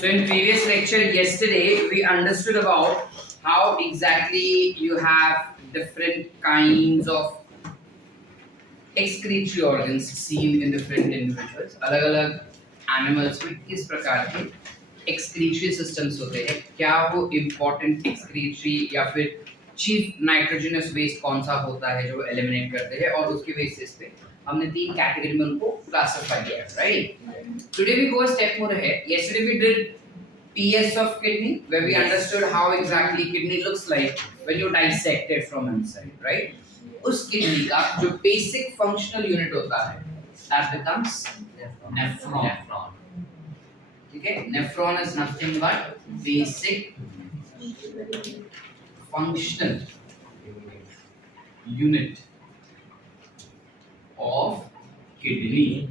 So in previous lecture yesterday we understood about how exactly you have different kinds of excretory organs seen in different individuals. अलग-अलग animals में किस प्रकार के excretory systems होते हैं, क्या वो important excretory या फिर chief nitrogenous waste कौन सा होता है जो eliminate करते हैं और उसके basis पे हमने तीन कैटेगरी में उनको क्लासिफाई किया, right? Today we go a step more ahead. Yesterday we did TS of kidney, where we understood how exactly kidney looks like when you dissect it from inside, right? उस kidney का जो basic functional unit होता है that becomes nephron. ठीक है? Nephron is nothing but basic functional unit of kidney.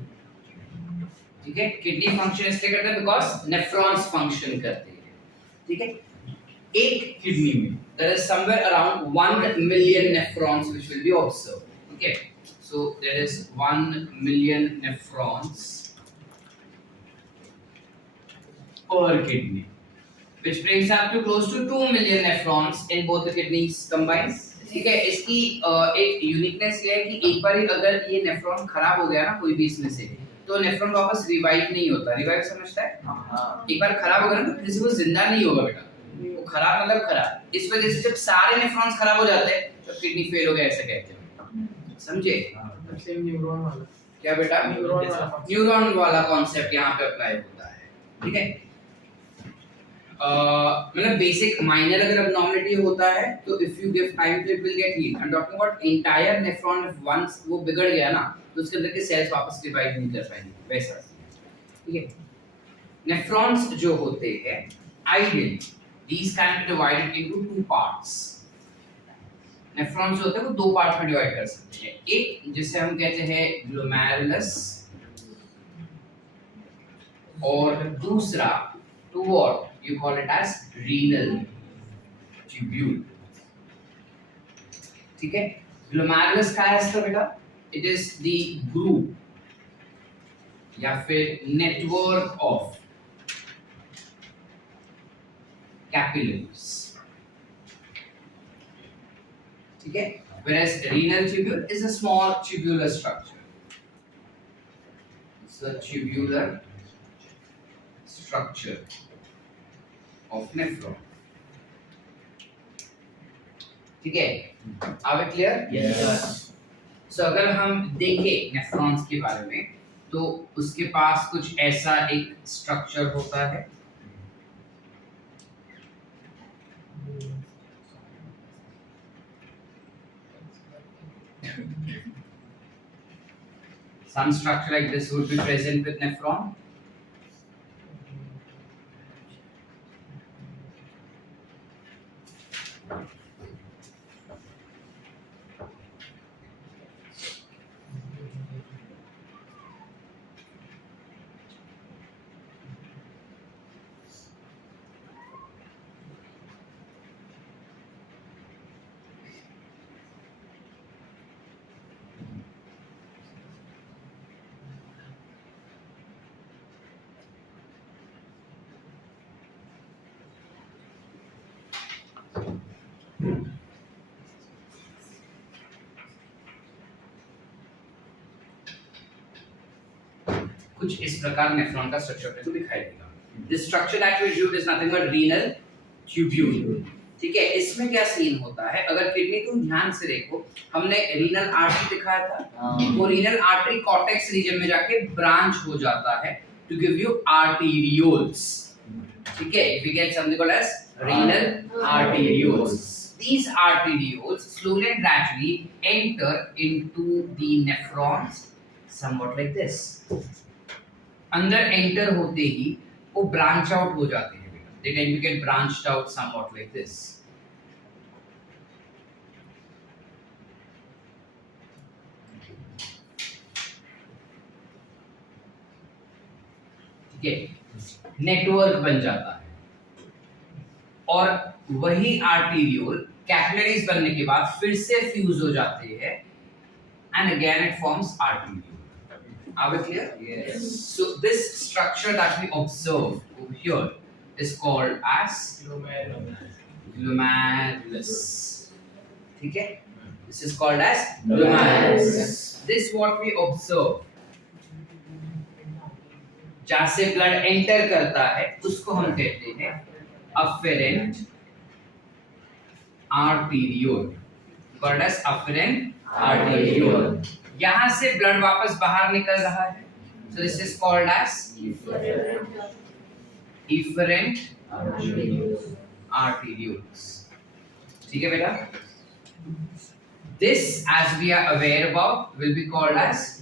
ठीक है? Kidney function इसलिए करता है बिकॉज नेफ्रॉन्स फंक्शन करते हैं. ठीक है? एक किडनी में there is somewhere around 1 million nephrons which will be observed. Okay, so there is 1 million nephrons per kidney, which brings up to close to 2 million nephrons in both the kidneys combined. ठीक है, इसकी एक uniqueness ये है कि एक बार ही अगर ये नेफ्रॉन खराब हो गया ना कोई भी इसमें से, तो नेफ्रॉन वापस रिवाइव नहीं होता. रिवाइव समझता है? हाँ. एक बार खराब हो गया ना तो फिर से वो जिंदा नहीं होगा बेटा. वो खराब मतलब खराब. इस वजह से जब सारे नेफ्रॉन्स खराब हो जाते हैं तो किडनी फेल हो गया ऐसा कहते हैं. समझे? सेम न्यूरॉन वाला. क्या बेटा? न्यूरॉन वाला कॉन्सेप्ट यहाँ पे अप्लाई होता है. ठीक है? मतलब बेसिक माइनर अगर abnormality होता है तो if you give time to it will get healed. I'm talking about entire nephron if once वो बिगड़ गया ना तो उसके अंदर के सेल्स वापस रिवाइव नहीं कर पाएंगे वैसा. ठीक है? नेफ्रॉन्स जो होते हैं ideally these can be divided into two parts. Nephrons होते हैं वो दो पार्ट में डिवाइड कर सकते हैं. एक जिसे हम कहते हैं ग्लोमेरुलस और दूसरा to what you call it as renal tubule. ठीक है? ग्लोमेरुलस क्या है इसका बेटा? It is the group या फिर network of capillaries. ठीक है? Whereas renal tubule is a small tubular structure. It's a tubular structure of nephron. ठीक है? Are we clear? Yes. So अगर हम देखें नेफ्रॉन्स के बारे में तो उसके पास कुछ ऐसा एक स्ट्रक्चर होता है. Some structure like this would be present with nephron. कुछ इस प्रकार नेफ्रॉन का स्ट्रक्चर को दिखाई देगा. This structure that we viewed is nothing but renal tubule. ठीक है? इसमें क्या सीन होता है अगर किडनी तुम ध्यान से देखो हमने रीनल आर्टरी दिखाया था. वो रीनल आर्टरी कॉर्टेक्स रीजन में जाके ब्रांच हो जाता है टू गिव यू आर्टेरियोल्स. ठीक है? We get something called as renal arterioles. These arterioles slowly and gradually enter into the nephrons somewhat like this. अंदर एंटर होते ही वो ब्रांच आउट हो जाते हैं बेटा. They tend to get branched out somewhat like this. ठीक है? Network बन जाता है और वही आर्टेरियोल कैपिलरीज बनने के बाद फिर से फ्यूज हो जाते हैं and again it forms arteriole. Are we clear? Yes. So this structure that we observe over here is called as glomerulus. ठीक है? This is called as glomerulus. This what we observe. जहाँ से blood enter करता है उसको हम कहते हैं afferent arteriole. Called as afferent arteriole. यहाँ से ब्लड वापस बाहर निकल रहा है. So this is called as efferent arterioles. ठीक है बेटा? This, as we are aware about, will be called as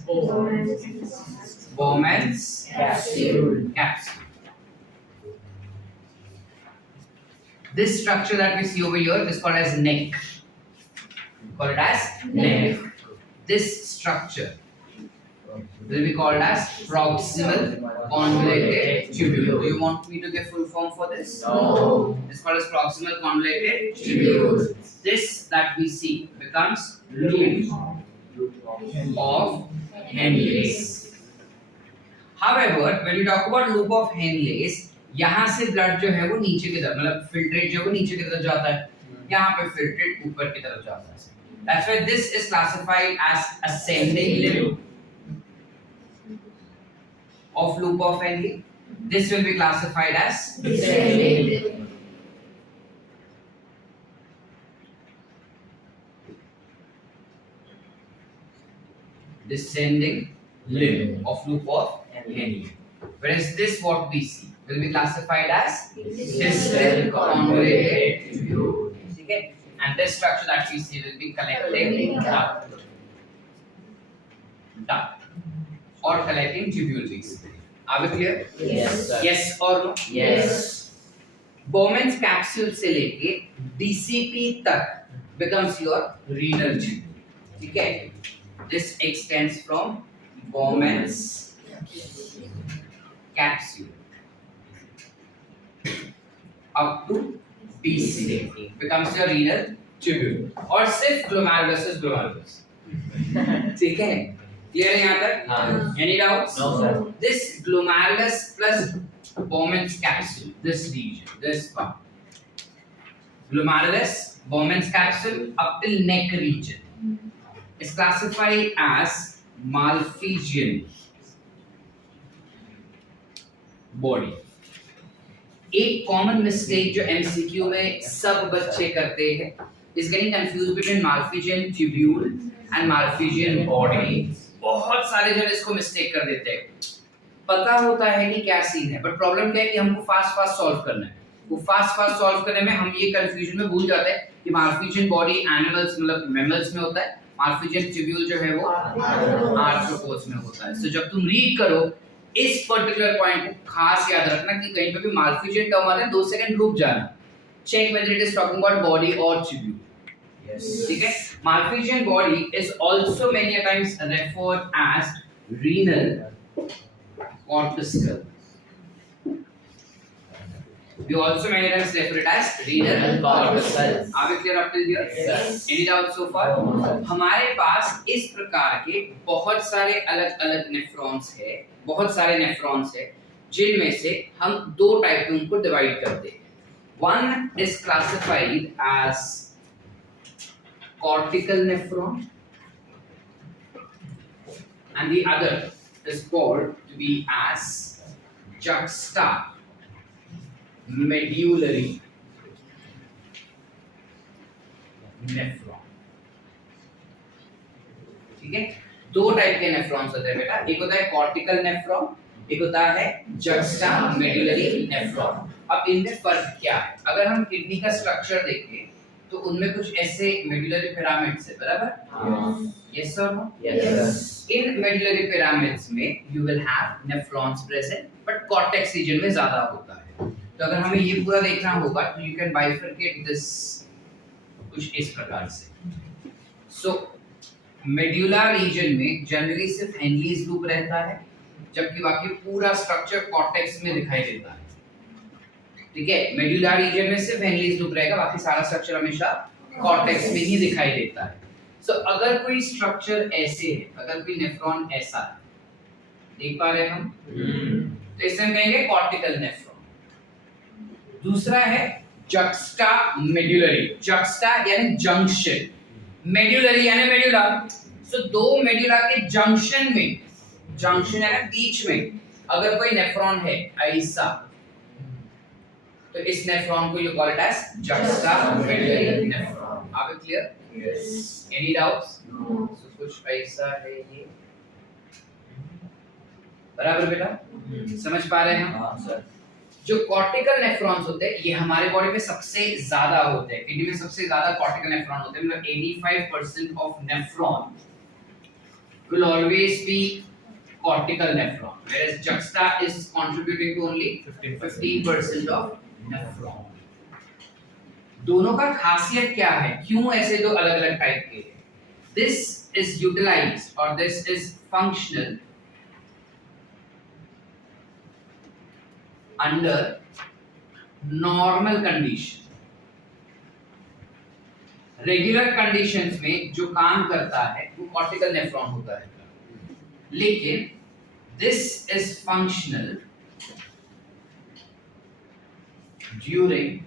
Bowman's capsule. This structure that we see over here is called as neck. Called as neck. This structure will be called as proximal convoluted tubule. Do you want me to give full form for this? No. It's called as proximal convoluted tubule. This that we see becomes loop of Henle's. However, when you talk about loop of Henle's, यहाँ से blood जो है वो नीचे की तरफ, मतलब filtrate जो है वो नीचे की तरफ जाता है, यहाँ पे फिल्ट्रेट ऊपर की तरफ जाता है. That's why this is classified as ascending limb of loop of Henle. This will be classified as descending limb. Descending limb of loop of Henle. Whereas this what we see will be classified as distal convoluted tubule. Okay? And this structure that we see will be collecting duct or collecting tubule basically. Are we clear? Yes, sir. Yes or no? Yes. Bowman's capsule से लेके DCP तक becomes your renal tubule. ठीक है? This extends from Bowman's capsule up to DCP becomes your renal tubule. और सिर्फ glomerulus is glomerulus. ठीक है? Clear है यहाँ तक? Any doubts? No, sir. This glomerulus plus Bowman's capsule, this region, this part. Glomerulus, Bowman's capsule up till neck region is classified as Malpighian body. एक common mistake जो MCQ में सब बच्चे करते हैं is getting confused between Malpighian tubule and Malpighian body. बहुत सारे जन इसको मिस्टेक कर देते हैं. पता होता है कि क्या सीन है, बट प्रॉब्लम क्या है कि हमको फास्ट सॉल्व करना है. वो फास्ट सॉल्व करने में हम ये कंफ्यूजन में भूल जाते हैं कि Malpighian बॉडी एनिमल्स मतलब मैमल्स में होता है, Malpighian tubule जो है वो आर्थ्रोपोड्स में होता है. सो जब तुम रीड करो इस पर्टिकुलर पॉइंट को खास याद रखना कि कहीं पे भी Malpighian टर्म आता है 2 सेकंड रुक जाना, check whether it is talking about body or tubule. ठीक है? Malpighian body is also many a times referred as renal corpuscle. We also many times refer it as renal corpuscle. Are we clear up till here? Yes. Any doubts so far? हमारे पास इस प्रकार के बहुत सारे अलग-अलग nephrons है, बहुत सारे नेफ्रॉन्स है, जिनमें से हम दो टाइप में उनको डिवाइड करते हैं. One is classified as cortical nephron and the other is called to be as juxta medullary nephron. ठीक है? दो टाइप के नेफ्रॉन्स होते हैं बेटा, एक होता है कॉर्टिकल नेफ्रॉन, एक होता है जक्स्टा मेडुलरी नेफ्रॉन. अब इनमें फर्क क्या है? अगर हम किडनी का स्ट्रक्चर देखें तो उनमें कुछ ऐसे मेडुलरी पिरामिड्स है, बराबर? यस और no? Yes. In medullary pyramids में you will have nephrons present, but cortex region में ज्यादा होता है. तो अगर हमें ये पूरा देखना होगा तो यू कैन बाइफरकेट दिस कुछ इस प्रकार से. सो मेडुलर रीजन में जनरली सिर्फ हेनलीज लूप रहता है, जबकि बाकी पूरा स्ट्रक्चर कॉर्टेक्स में दिखाई देता है. ठीक है? मेडुलर रीजन में सिर्फ हेनलीज लूप रहेगा, बाकी सारा स्ट्रक्चर हमेशा कॉर्टेक्स में ही दिखाई देता है. सो अगर कोई स्ट्रक्चर ऐसे है, अगर कोई नेफ्रॉन ऐसा है, देख पा रहे हैं हम, तो इसे हम कहेंगे कॉर्टिकल नेफ्रॉन. दूसरा है जक्स्टा मेड्यूलरी, जक्स्टा यानी जंक्शन, मेड्यूलरी यानी मेड्यूला। सो दो मेड्यूला के जंक्शन में, जंक्शन यानी बीच में अगर कोई नेफ्रॉन है ऐसा, तो इस नेफ्रॉन को you call it as juxtamedullary nephron. Are we clear? Yes. Any doubts? No. So कुछ ऐसा है ये, बराबर बेटा? समझ पा रहे हैं? हाँ सर। जो कॉर्टिकल नेफ्रॉन्स होते हैं ये हमारे बॉडी में सबसे ज्यादा होते हैं, किडनी में सबसे ज्यादा कॉर्टिकल नेफ्रॉन होते हैं, मतलब 85% of nephron will always be cortical nephron, whereas juxta is contributing to only 15% of nephron. दोनों का खासियत क्या है, क्यों ऐसे दो अलग अलग टाइप के हैं? This is utilized or this is functional under normal condition. Regular conditions में जो काम करता है वो कॉर्टिकल नेफ्रॉन होता है, लेकिन this is functional during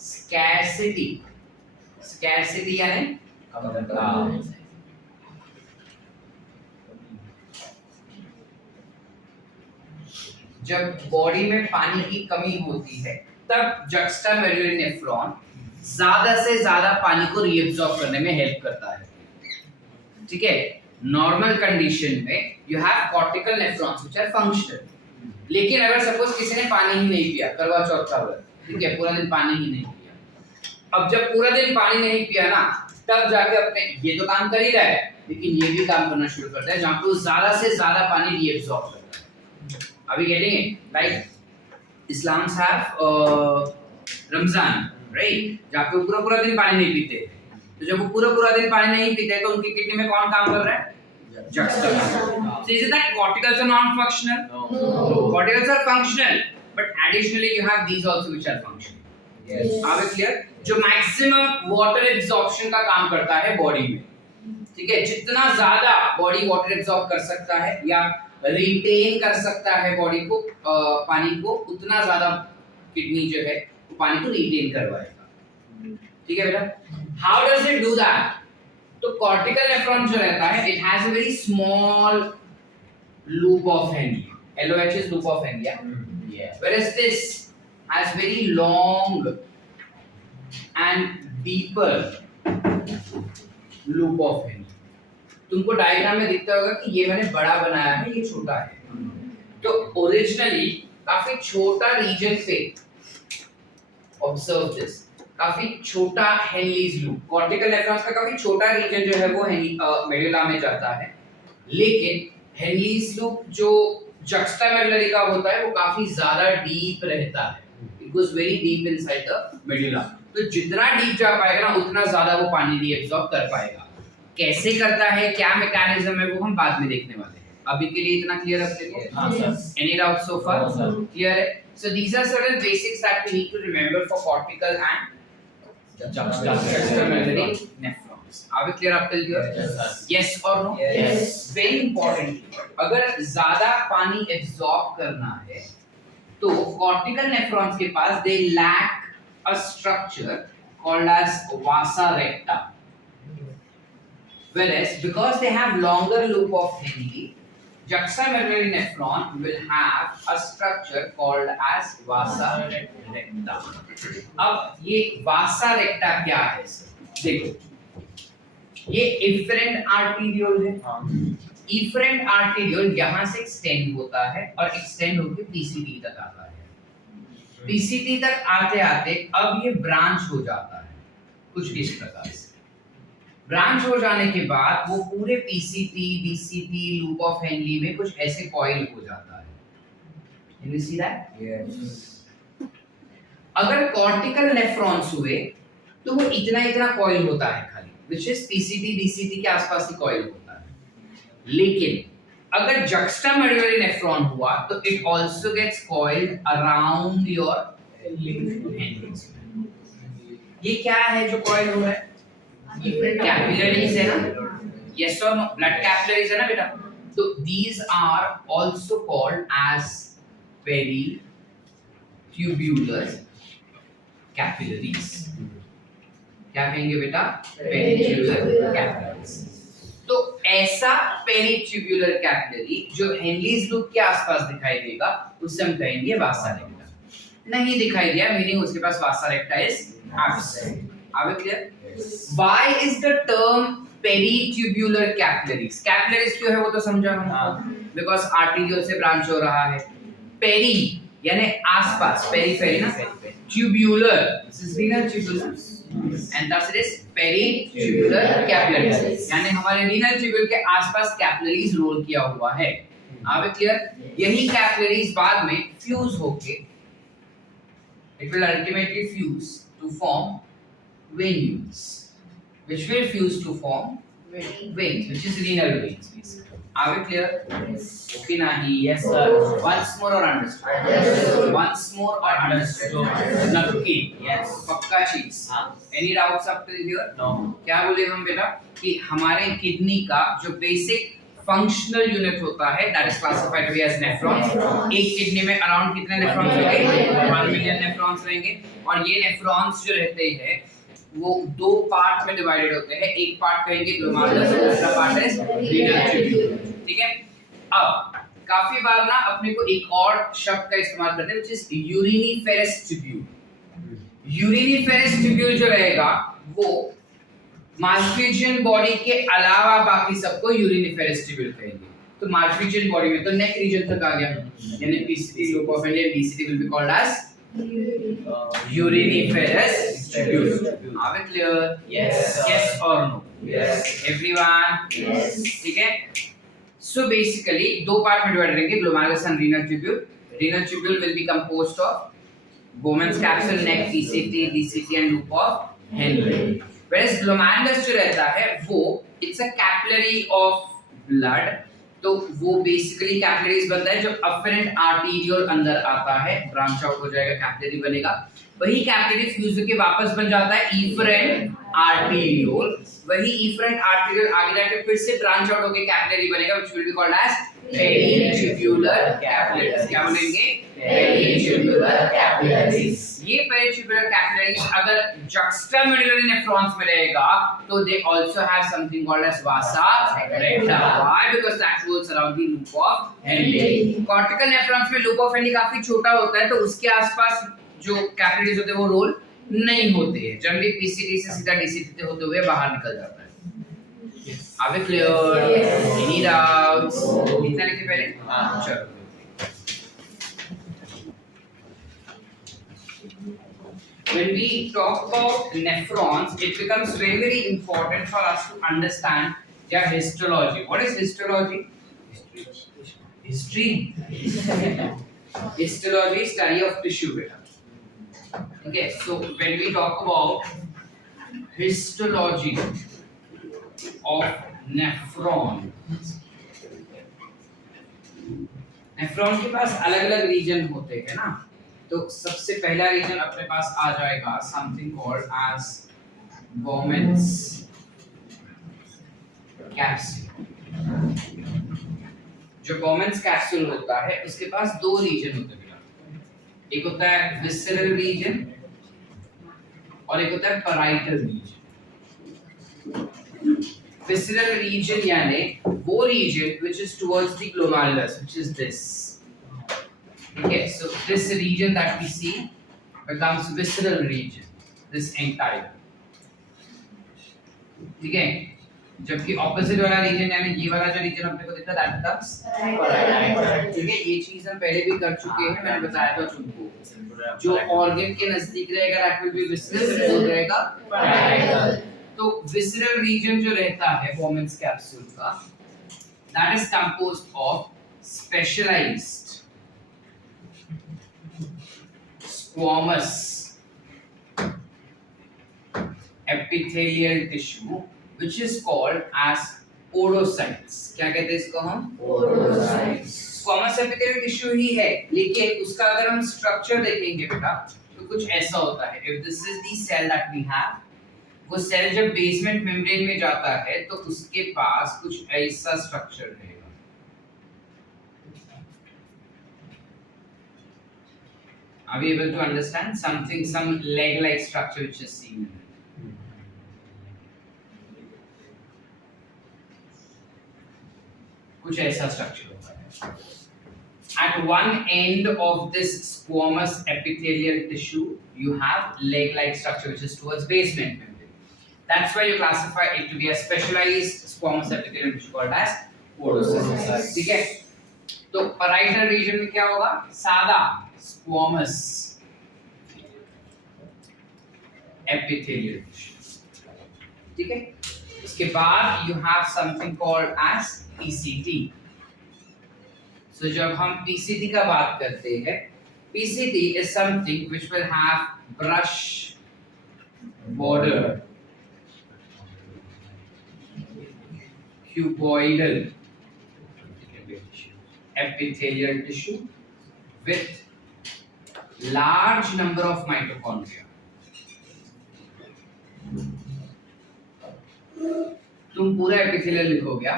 scarcity, scarcity यानी कम। जब बॉडी में पानी की कमी होती है तब जक्स्टा मेड्यूलरी नेफ्रॉन ज्यादा से ज्यादा पानी को रीअब्सॉर्ब करने में हेल्प करता है, ठीक है? नॉर्मल कंडीशन में you have cortical nephrons which are functional, लेकिन अगर सपोज किसी ने पानी ही नहीं पिया, करवा चौथ का व्रत, ठीक है, पूरा दिन पानी ही नहीं पिया, अब जब पूरा दिन पानी नहीं पिया ना, तब जाके अपने ये तो काम कर ही रहा है, लेकिन ये भी काम करना शुरू करता है जहां पे वो ज्यादा से ज्यादा पानी रीअब्सॉर्ब करता है। अभी getting it? Like Islam's have Ramzan, right, जहाँ पे पूरा पूरा दिन पानी नहीं पीते, तो जब वो पूरा पूरा दिन पानी नहीं पीते तो उनकी किडनी में कौन काम कर रहा है? Juxta. So is it that corticals are non-functional? No. Corticals are functional, but additionally you have these also which are functional. Yes. Are we clear? जो मैक्सिमम वाटर एब्जॉर्प्शन का काम करता है बॉडी में, ठीक है, जितना ज्यादा बॉडी वाटर एब्जॉर्ब कर सकता है या रिटेन कर सकता है बॉडी को पानी को, उतना ज्यादा किडनी जो है वो पानी को रिटेन करवाएगा, ठीक है बेटा? How does it do that? तो कॉर्टिकल नेफ्रॉन जो रहता है, it has a very small loop of Henry, LOH is loop of Henle, yeah, whereas this has very long and deeper loop of Henle. तुमको diagram में दिखता होगा कि ये मैंने बड़ा बनाया है, ये छोटा है, तो ओरिजिनली काफी छोटा रीजन से, ऑब्जर्व दिस, काफी छोटा हेनलीज लूप, कॉर्टिकल नेफ्रॉन्स का काफी छोटा रीजन जो है वो मेडुला में जाता है, लेकिन हेनलीज लूप जो जक्स्टा मेडुलरी का होता है वो काफी ज्यादा डीप रहता है, it goes very deep inside the medulla, तो जितना डीप जा पाएगा ना उतना ज्यादा वो पानी रीअब्सॉर्ब कर पाएगा। कैसे करता है, क्या मैकेनिज्म है, वो हम बाद में देखने वाले हैं, अभी के लिए इतना क्लियर अपने को? हां सर। एनी डाउट सो फार? क्लियर है? So these are certain basics that we need to remember for cortical and juxtamedullary nephrons. Are we clear up till here? Yes or no? Yes. Very important. अगर ज्यादा पानी absorb करना है तो cortical nephrons के पास they lack a structure called as vasa recta. Whereas because they have longer loop of Henle, juxtamedullary nephron will have a structure called as vasa recta. अब ये vasa recta क्या है? देखो, ये efferent arteriole है, efferent arteriole यहाँ से extend होता है और extend होकर PCT तक आता है, PCT तक आते आते अब ये branch हो जाता है कुछ इस प्रकार से। ब्रांच हो जाने के बाद वो पूरे PCT, DCT, loop of Henley में कुछ ऐसे कॉइल हो जाता है। Can you see that? Yes. अगर कॉर्टिकल नेफ्रॉन्स हुए तो वो इतना इतना कॉइल होता है खाली, which is PCT, DCT के आसपास ही कॉइल होता है, लेकिन अगर juxtamedullary नेफ्रॉन हुआ तो it also gets coiled around your Henle। ये क्या है जो कॉइल हो रहा है? कैपिलरीज है ना, yes or no? Blood capillaries है ना बेटा, तो these are also called as tubular capillaries. क्या कहेंगे बेटा? पेरिट्यूब्यूलर कैपिलरीज। तो ऐसा पेरिट्यूब्यूलर कैपिलरी जो हेनलीज लूप के आसपास दिखाई देगा उसे हम कहेंगे वासा रेक्टा। नहीं दिखाई दिया मीनिंग उसके पास vasa recta is absent. Are we clear? Why is the term peritubular capillaries? Capillaries क्यों है वो तो समझा हम। Because arteriole से branch हो रहा है। Peri यानी आसपास, पेरिफेरी ना, tubular, this is renal tubule, and thus it is peritubular capillaries, यानी हमारे renal tubule के आसपास capillaries रोल किया हुआ है। Are we clear? यही capillaries बाद में fuse होके, it will ultimately fuse to form venules, which will fuse to form veins, which is renal veins basically. Are we clear? Yes. Okay nahi? Yes sir. Once more or understood? Understood. Once more or understood? Naki. Yes. पक्का चीज। हाँ. Any doubts up till here? No. क्या बोले हम बेटा कि हमारे kidney का जो बेसिक फंक्शनल यूनिट होता है that is classified to be as nephrons। एक किडनी में अराउंड कितने नेफ्रॉन्स रहेंगे? 1 मिलियन नेफ्रॉन्स रहेंगे और ये नेफ्रॉन्स जो रहते हैं वो दो पार्ट में डिवाइडेड होते हैं। एक पार्ट कहेंगे ग्लोमेरुलस और दूसरा पार्ट है रीनल ट्यूब्यूल। ठीक है, अब काफी बार ना अपने को एक और शब्द का इस्तेमाल करते हैं which is uriniferous tubule. Uriniferous tubule जो रहेगा वो मार्फिजियन बॉडी के अलावा बाकी सबको यूरिनिफेरस ट्यूब्यूल कहेंगे। तो मार्फिजियन बॉडी में तो नेक रीजन तक आ गया, यानी PCT loop of and DCT will be called as uriniferous tubule. Are we clear? Yes. Yes or no? Yes. Everyone? Yes. ठीक है, so basically दो पार्ट में डिवाइड रहेंगे glomerulus and renal tubule. Renal tubule will be composed of Bowman's capsule, neck, PCT, DCT and loop of Henle. Whereas glomerulus जो रहता है वो it's a capillary of blood, तो वो बेसिकली कैपिलरीज बनता है जो अफरेंट आर्टेरियोल अंदर आता है, ब्रांच आउट हो जाएगा, कैपिलरी बनेगा। वही कैपिलरी फ्यूज होके वापस बन जाता है इफरेंट आर्टेरियोल। वही इफरेंट आर्टेरियोल आगे जाके फिर से ब्रांच आउट होके कैपिलरी बनेगा which will be called as peritubular capillaries. क्या बोलेंगे? Peritubular capillaries. ये पेरिट्यूब्यूलर कैपिलरीज अगर juxtamedullary nephrons में रहेगा तो they also have something called as vasa recta। Why? Because that rolls around the loop of Henle। cortical nephrons में loop of Henle काफी छोटा होता है तो उसके आसपास जो कैपिलरीज होते हैं वो रोल नहीं होते हैं, जनरली पीसीटी से सीधा डीसीटी होते हुए बाहर निकल जाता है। Are we clear? Any doubts? इतना लिखे पहले? हाँ चलो। When we talk about nephrons, it becomes very very important for us to understand their histology. What is histology? History. Histology, study of tissue beta. Okay, so when we talk about histology of nephron, nephron के पास अलग अलग reason होते हैं ना, तो सबसे पहला reason अपने पास आ जाएगा something called as Bowman's capsule. जो बोमेन्स कैप्सूल होता है उसके पास दो रीजन होते हैं, एक होता है विसरल रीजन और एक होता है पैराइटल रीजन। Visceral region यानी वो region which is towards the glomerulus, which is this. Okay, so this region that we see becomes visceral region, this entire. ठीक है, जबकि opposite वाला region यानी ये वाला जो region अपने को दिखता है that becomes parietal। ठीक है, ये चीज हम पहले भी कर चुके हैं, मैंने बताया था तुमको। जो organ के नजदीक रहेगा that will be visceral, जो रहेगा parietal। तो विसरल रीजन जो रहता है बोमेन्स कैप्सूल का that is composed of specialised squamous epithelial tissue which is called as podocytes. क्या कहते हैं इसको हम? पोडोसाइट्स। स्क्वामस एपिथेलियल टिश्यू ही है, लेकिन उसका अगर हम स्ट्रक्चर देखेंगे बेटा तो कुछ ऐसा होता है। If this is the cell that we have, वो सेल जब बेसमेंट मेम्ब्रेन में जाता है तो उसके पास कुछ ऐसा स्ट्रक्चर रहेगा। Are we able to understand something, some leg-like structure which is seen in it? कुछ ऐसा structure होता है. At one end of this squamous epithelial tissue, you have leg-like structure which is towards basement membrane. That's why you classify it to be a specialized squamous epithelial tissue called as podocyst. ठीक है? तो parietal region में क्या होगा? सादा squamous epithelial tissue. ठीक है? इसके बाद you have something called as PCT. So जब हम PCT का बात करते हैं, PCT is something which will have brush border, cuboidal epithelial tissue with large number of mitochondria. तुम पूरा epithelial लिखोगे क्या?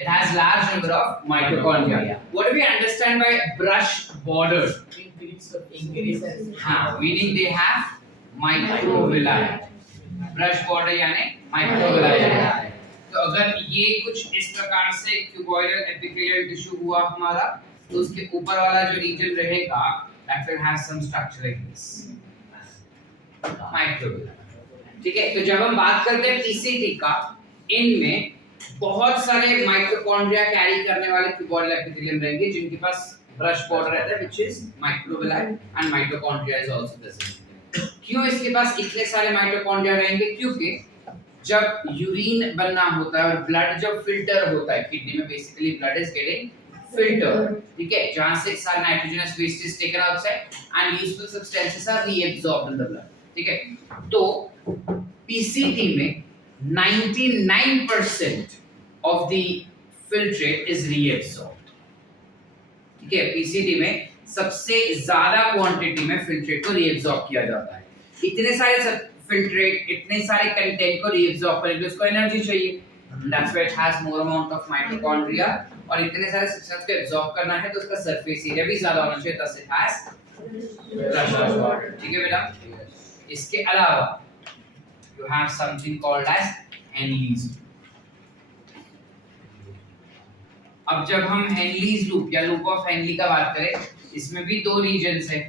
It has large number of mitochondria. What do we understand by brush border? Increases. हाँ, meaning they have microvilli. Brush border यानी microvilli. तो अगर ये कुछ इस प्रकार से cuboidal epithelial tissue हुआ हमारा, तो उसके ऊपर वाला जो region रहेगा, that will have some structure like this. Microvilli. ठीक है? तो जब हम बात करते हैं PCT का, इनमें बहुत सारे माइटोकॉन्ड्रिया कैरी करने वाले क्यूबॉइडल एपिथेलियम रहेंगे जिनके पास ब्रश बॉर्डर रहता है which is microvilli and mitochondria is also present. क्यों इसके पास इतने सारे माइटोकॉन्ड्रिया रहेंगे? क्योंकि जब यूरिन बनना होता है और ब्लड जब फिल्टर होता है किडनी में, basically blood is getting filter, ठीक है, जहां से सारा nitrogenous waste is taken outside and useful substances are reabsorbed in the blood. ठीक है, तो पीसीटी में 99% of the filtrate is reabsorbed. ठीक है, पीसीटी में सबसे ज्यादा क्वांटिटी में फिल्ट्रेट को रीअब्सॉर्ब किया जाता है. इतने सारे फिल्ट्रेट, इतने सारे कंटेंट को रीअब्सॉर्ब करने के लिए उसको एनर्जी चाहिए. That's why it has more amount of mitochondria. और इतने सारे सब्सटेंस को एब्सॉर्ब करना है तो उसका सरफेस एरिया भी ज्यादा होना चाहिए. thus it has brush border. ठीक है बेटा. इसके अलावा you have something called as Henle's loop. अब जब हम Henle's loop या loop of Henle का बात करें, इसमें भी दो regions है.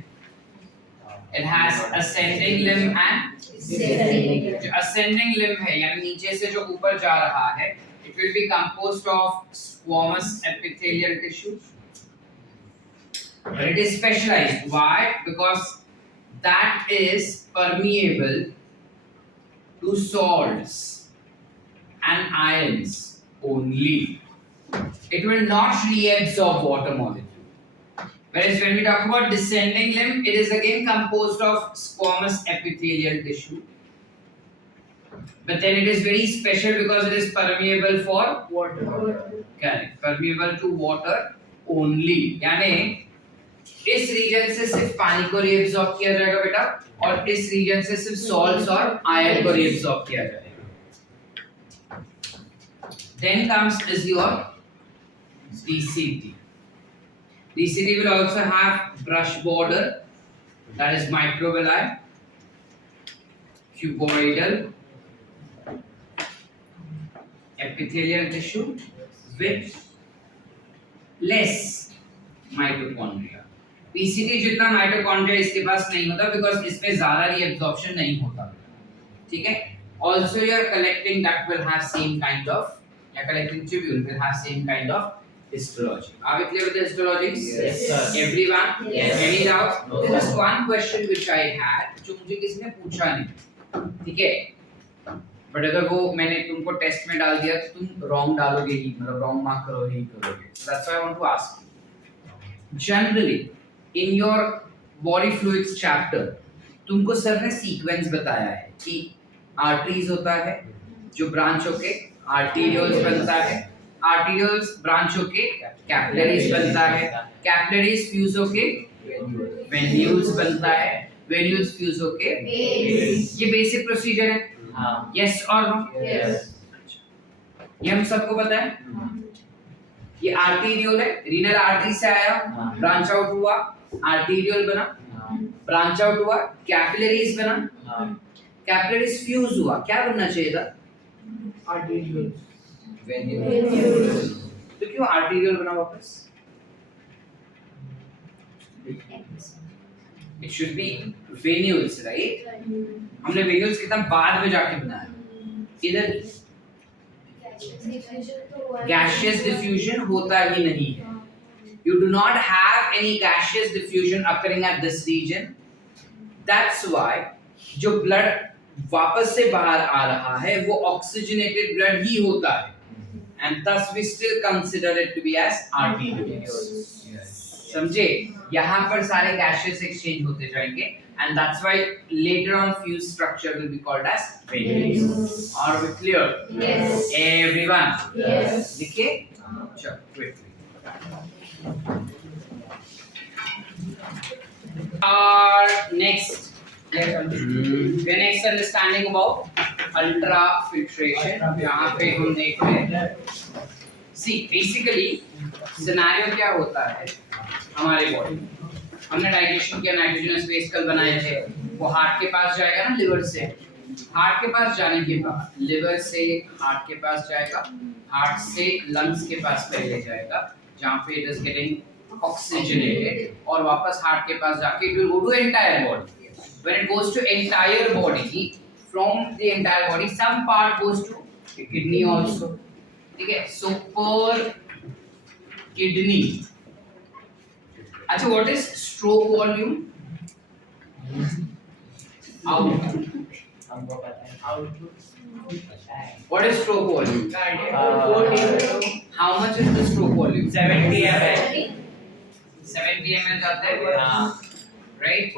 It has ascending limb and जो ascending limb है यानी नीचे से जो ऊपर जा रहा है, it will be composed of squamous epithelial tissue. But it is specialized. Why? Because that is permeable to salts and ions only. It will not reabsorb water molecule. Whereas when we talk about descending limb, it is again composed of squamous epithelial tissue. But then it is very special because it is permeable for water. Correct. Permeable to water only. यानी इस reason से सिर्फ पानी को reabsorb किया जाएगा बेटा, और इस रीजन से सिर्फ सॉल्ट्स और आयरन को रीअब्सॉर्ब किया जाएगा. Then comes is your DCT. DCT will also have brush border, that is microvilli, cuboidal epithelial tissue with less mitochondria. PCT जितना माइटोकॉन्ड्रिया इसके पास नहीं होता बिकॉज इसमें ज्यादा रीअब्सॉर्प्शन नहीं होता. ठीक है. Also your collecting duct will have same kind of, या collecting tubule will have same kind of histology. Are we clear with the histology? Yes, sir. Everyone? Yes. Any doubts? No. Just one question which I had जो मुझे किसी ने पूछा नहीं. ठीक है. But अगर वो मैंने तुमको टेस्ट में डाल दिया तो तुम रॉन्ग डालोगे ही, मतलब रॉन्ग मार्क करोगे ही करोगे. So that's why I want to ask you. Generally in your body fluids chapter तुमको सर ने सीक्वेंस बताया है कि आर्टरीज होता है जो ब्रांच होके आर्टेरियोल्स बनता है, आर्टेरियोल्स ब्रांच होके कैपिलरीज बनता है, कैपिलरीज फ्यूज होके वेन्यूल्स बनता है, वेन्यूल्स फ्यूज होके ये बेसिक प्रोसीजर है. यस और नो? Yes. ये हम सबको पता है. ये आर्टीरियोल है, रीनल आर्टरी से आया, ब्रांच आउट हुआ, आर्टीरियोल बना, ब्रांच आउट हुआ, कैपिलरीज बना, कैपिलरीज फ्यूज हुआ, क्या बनना चाहिए था? Arterial. तो क्यों आर्टीरियोल बना वापस? It should be venules, right? हमने venules कितना बाद में जाके बनाया, इधर gaseous diffusion होता ही नहीं है. You do not have any gaseous diffusion occurring at this region. That's why जो blood वापस से बाहर आ रहा है वो oxygenated blood ही होता है, and thus we still consider it to be as arterioles. समझे? यहाँ पर सारे gaseous exchange होते जाएंगे, and that's why later on fused structure will be called as venules. Are we clear? Yes. Everyone? Yes. लिखिए? चलो quickly. Our next the next understanding about ultrafiltration. यहाँ पे हम देख रहे हैं. See, basically scenario क्या होता है हमारे बॉडी में? हमने डाइजेशन किया, नाइट्रोजनस वेस्ट कल बनाए थे, वो हार्ट के पास जाएगा ना, लिवर से. हार्ट के पास जाने के बाद लिवर से हार्ट के पास जाएगा, हार्ट से लंग्स के पास पहले जाएगा, जहाँ पे इट इज गेटिंग ऑक्सीजनेटेड, और वापस हार्ट के पास जाके it will go to entire body. When it goes to entire body, from the entire body, some part goes to kidney also. ठीक है? So per kidney. अच्छा, what is stroke volume? Output. What is stroke volume? How much is the stroke volume? 70 ml. 70 ml जाता है. हाँ. Right?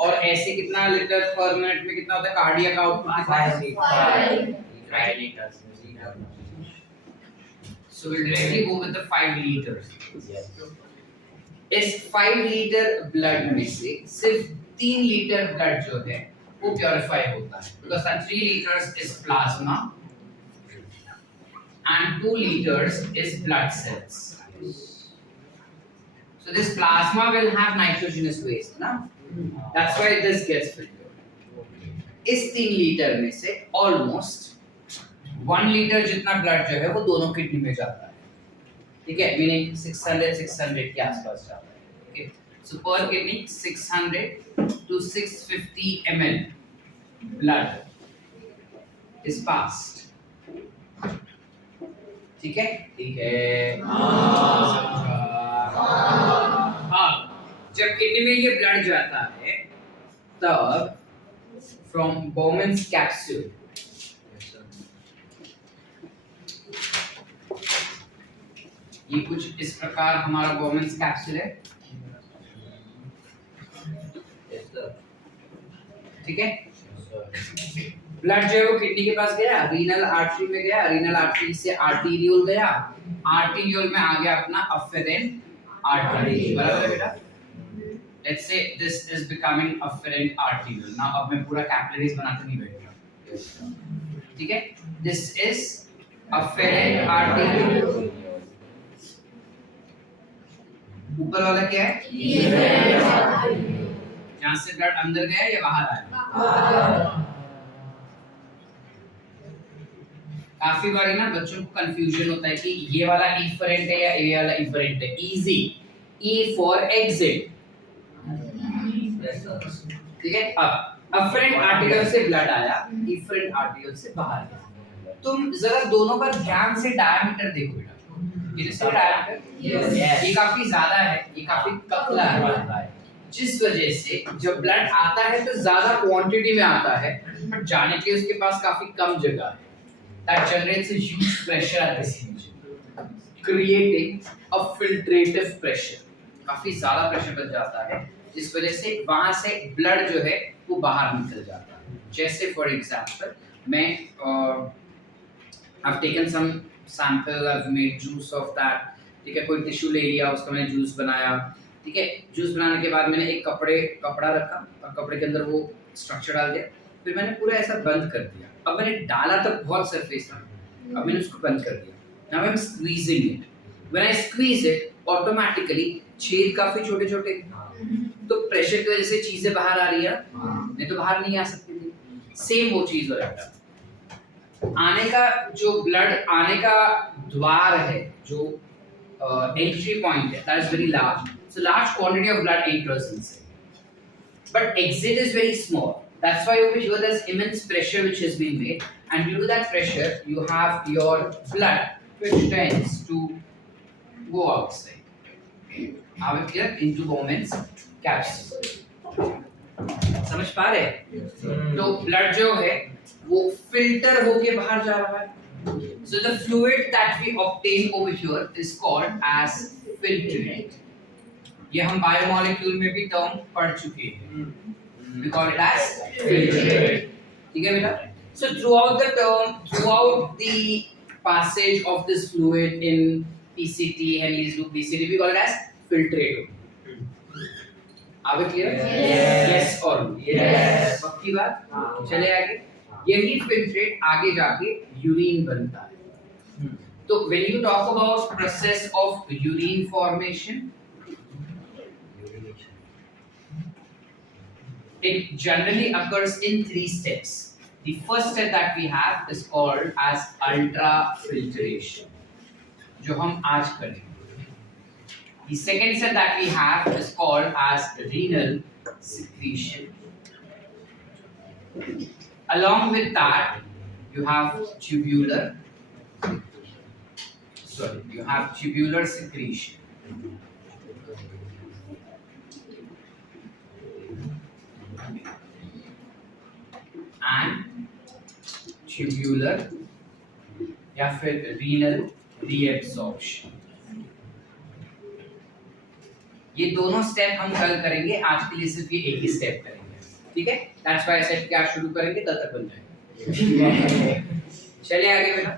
और ऐसे कितना litre पर मिनट में कितना होता है cardiac output? 5 liters. So we'll directly go with the 5 liters. इस 5 लीटर ब्लड में से सिर्फ 3 लीटर ब्लड जो है वो प्योरीफाई होता है, because that 3 liters is plasma and 2 liters is blood cells. So this plasma will have nitrogenous waste, ना? That's why this gets filtered. इस 3 लीटर में से almost 1 लीटर जितना ब्लड जो है वो दोनों किडनी में जाता है. ठीक है? मीनिंग 600 के आसपास जाता है. Okay? So per kidney 600 to 650 ml blood is passed. ठीक है? ठीक है. अब जब किडनी में ये ब्लड जाता है तब from Bowman's capsule ये कुछ इस प्रकार हमारा Bowman's capsule है. ठीक है? ब्लड जो है वो किडनी के पास गया, रीनल आर्टरी में गया, रीनल आर्टरी से आर्टीरियोल गया, आर्टीरियोल में आ गया अपना अफेरेंट आर्टरी. बराबर है बेटा? Let's say this is becoming afferent arteriole. Now अब मैं पूरा capillaries बनाते नहीं बैठूंगा. ठीक है? This is afferent arteriole. ऊपर वाला क्या है? जहाँ से ब्लड अंदर गया या बाहर आया? काफी बार ना बच्चों को कंफ्यूजन होता है कि ये वाला इफरेंट है या ये वाला इफरेंट है. इजी. E for exit. ठीक है? अब अफरेंट आर्टिकल से ब्लड आया, इफरेंट आर्टिकल से बाहर गया. तुम जरा दोनों पर ध्यान से डायमीटर देखो बेटा. ये डायमीटर ये काफी ज्यादा है, ये काफी पतला है, जिस वजह से जब ब्लड आता है तो ज्यादा क्वांटिटी में आता है, बट जाने के लिए उसके पास काफी कम जगह है. That generates a huge pressure at this region, creating a filtrative pressure. काफी ज्यादा प्रेशर बन जाता है, जिस वजह से वहां से ब्लड जो है वो बाहर निकल जाता है. जैसे फॉर एग्जांपल मैं I've taken some sample, I've made juice of that. ठीक है? कोई टिश्यू ले लिया, उसका मैंने जूस बनाया. ठीक है? जूस बनाने के बाद मैंने एक कपड़ा रखा और कपड़े के अंदर वो स्ट्रक्चर डाल दिया, फिर मैंने पूरा ऐसा बंद कर दिया. अब मैंने डाला तो बहुत सरफेस था, अब मैंने उसको बंद कर दिया. Now I'm squeezing it. When I squeeze it automatically छेद काफी छोटे छोटे, तो प्रेशर की वजह से चीजें बाहर आ रही है, नहीं तो बाहर नहीं आ सकती थी। सेम वो चीज हो रहा है, आने का जो ब्लड आने का द्वार है, जो entry point that is very large, so large quantity of blood enters inside, but exit is very small. That's why over here there's immense pressure which has been made, and due to that pressure you have your blood which tends to go outside. Are we clear? Into Bowman's capsule. समझ पा रहे हैं? तो blood जो है वो filter होके बाहर जा रहा है. So the fluid that we obtain over here is called as filtrate. ये हम बायोमोलिक्यूल में भी टर्म पढ़ चुके हैं. We call it as filtrate. ठीक है बेटा? So throughout the passage of this fluid in PCT and leads to PCT, we call it as filtrate. Are we clear? Yes or no? Yes. पक्की बात? चले आगे. यही फिल्ट्रेट आगे जाके यूरिन बनता है. तो when you talk about process of urine formation, it generally occurs in 3 steps. The first step that we have is called as ultrafiltration, जो हम आज करेंगे. The second step that we have is called as renal secretion. Along with that, you have tubular secretion. And tubular या फिर renal reabsorption. ये दोनों step हम कल करेंगे, आज के लिए सिर्फ ये एक ही स्टेप करेंगे. ठीक है? That's why I said कि आज शुरू करेंगे तब तक बन जाएगा. चलिए आगे बेटा.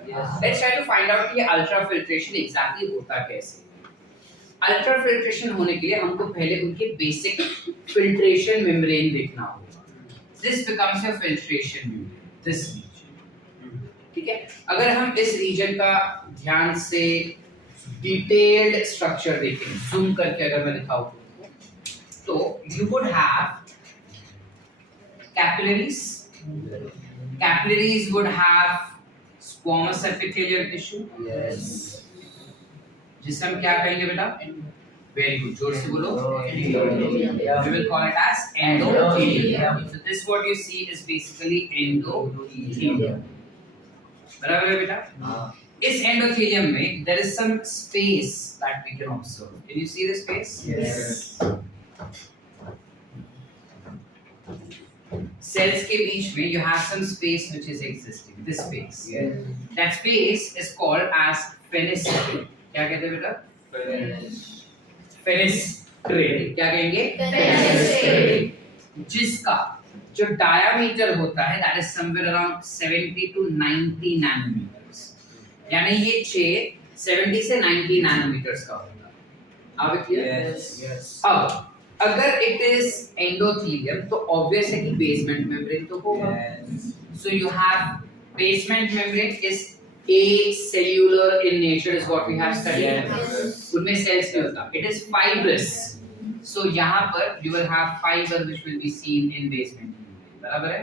Let's try to find out कि ये अल्ट्राफिल्ट्रेशन एग्जैक्टली होता कैसे. अल्ट्राफिल्ट्रेशन होने के लिए हमको पहले उनके बेसिक फिल्ट्रेशन मेम्ब्रेन देखना होगा. This becomes your filtration membrane, this region. ठीक है? अगर हम इस रीजन का ध्यान से डिटेल्ड स्ट्रक्चर देखें, जूम करके अगर मैं दिखाऊं तो you would have capillaries. Capillaries would have squamous epithelial tissue. Yes. जिसे हम क्या कहेंगे बेटा? Very good. जोर से बोलो. We will call it as endothelium. So this what you see is basically endothelium. बराबर है बेटा? इस endothelium में there is some space that we can observe. Can you see the space? Yes. Cells के बीच में you have some space which is existing. This space. Yes. That space is called as fenestrate. क्या कहते हैं बेटा? Fenestrate. क्या कहेंगे? Fenestrate. जिसका जो diameter होता है that is somewhere around 70 to 90 nanometers. यानी ये छेद 70 से 90 nanometers का होगा. Are we clear? Yes. अब अगर it is endothelium तो obvious है कि basement membrane तो होगा. So you have basement membrane is acellular in nature is what we have studied. उनमें cells नहीं होता. It is fibrous. So यहाँ पर you will have fiber which will be seen in basement membrane. बराबर है?